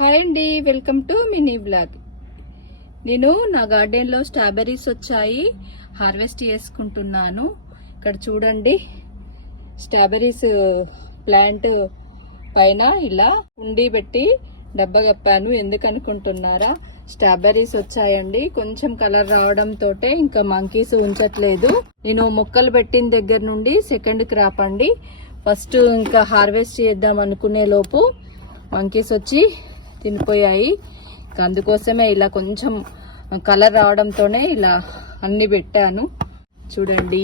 Hi అండి, welcome to mini blog. నేను నా గార్డెన్లో స్ట్రాబెర్రీస్ వచ్చాయి, హార్వెస్ట్ చేసుకుంటున్నాను. ఇక్కడ చూడండి, స్ట్రాబెర్రీస్ ప్లాంట్ పైన ఇలా కుండీ పెట్టి డబ్బా కప్పాను. ఎందుకు అనుకుంటున్నారా? స్ట్రాబెర్రీస్ వచ్చాయండి. కొంచెం కలర్ రావడంతో ఇంకా మంకీస్ ఉంచట్లేదు. నేను మొక్కలు పెట్టిన దగ్గర నుండి సెకండ్ క్రాప్ అండి. ఫస్ట్ ఇంకా హార్వెస్ట్ చేద్దాం అనుకునే లోపు మంకీస్ వచ్చి తినిపోయాయి. అందుకోసమే ఇలా కొంచెం కలర్ రావడంతోనే ఇలా అన్ని పెట్టాను. చూడండి,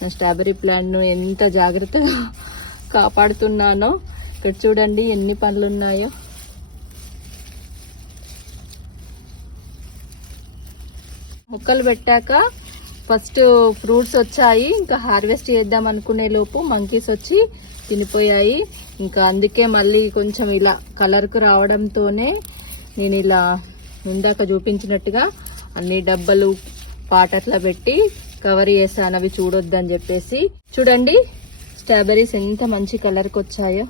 నా స్ట్రాబెర్రీ ప్లాంట్ను ఎంత జాగ్రత్తగా కాపాడుతున్నానో. ఇక్కడ చూడండి ఎన్ని పండ్లు ఉన్నాయో. మొక్కలు పెట్టాక ఫస్ట్ ఫ్రూట్స్ వచ్చాయి. ఇంకా హార్వెస్ట్ చేద్దాం అనుకునే లోపు మంకీస్ వచ్చి తినిపోయాయి. ఇంకా అందుకే మళ్ళీ కొంచెం ఇలా కలర్కు రావడంతోనే నేను ఇలా ఇందాక చూపించినట్టుగా అన్ని డబ్బలు పాటట్లా పెట్టి కవర్ చేశాను, అవి చూడొద్దని చెప్పేసి. చూడండి స్ట్రాబెర్రీస్ ఎంత మంచి కలర్కి వచ్చాయో.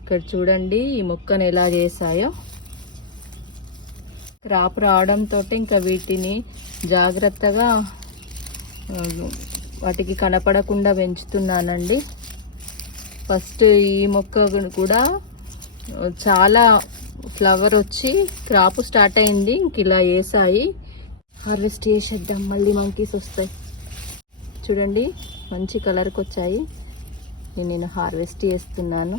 ఇక్కడ చూడండి ఈ మొక్కను ఎలా చేసాయో. క్రాప్ రావడంతో ఇంకా వీటిని జాగ్రత్తగా వాటికి కనపడకుండా పెంచుతున్నానండి. ఫస్ట్ ఈ మొక్క కూడా చాలా ఫ్లవర్ వచ్చి క్రాప్ స్టార్ట్ అయింది. ఇంక ఇలా వేసాయి. హార్వెస్ట్ చేసేద్దాం, మళ్ళీ మంకీస్ వస్తాయి. చూడండి మంచి కలర్కి వచ్చాయి. నేను హార్వెస్ట్ చేస్తున్నాను.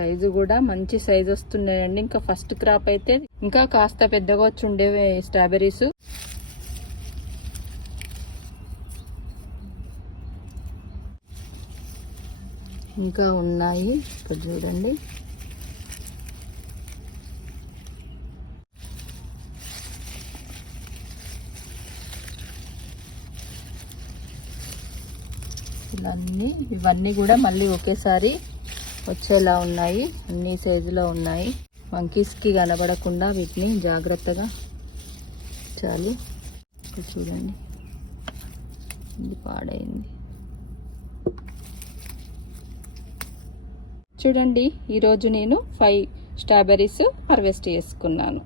సైజు కూడా మంచి సైజు వస్తున్నాయండి. ఇంకా ఫస్ట్ క్రాప్ అయితే ఇంకా కాస్త పెద్దగా వచ్చి ఉండేవి స్ట్రాబెర్రీస్. ఇంకా ఉన్నాయి ఇక్కడ చూడండి. ఇవన్నీ కూడా మళ్ళీ ఒకేసారి వచ్చేలా ఉన్నాయి. అన్ని సైజులో ఉన్నాయి. మంకీస్కి కనబడకుండా వీటిని జాగ్రత్తగా చాలు. చూడండి ఇది పాడైంది. చూడండి ఈరోజు నేను 5 స్ట్రాబెర్రీస్ హార్వెస్ట్ చేసుకున్నాను.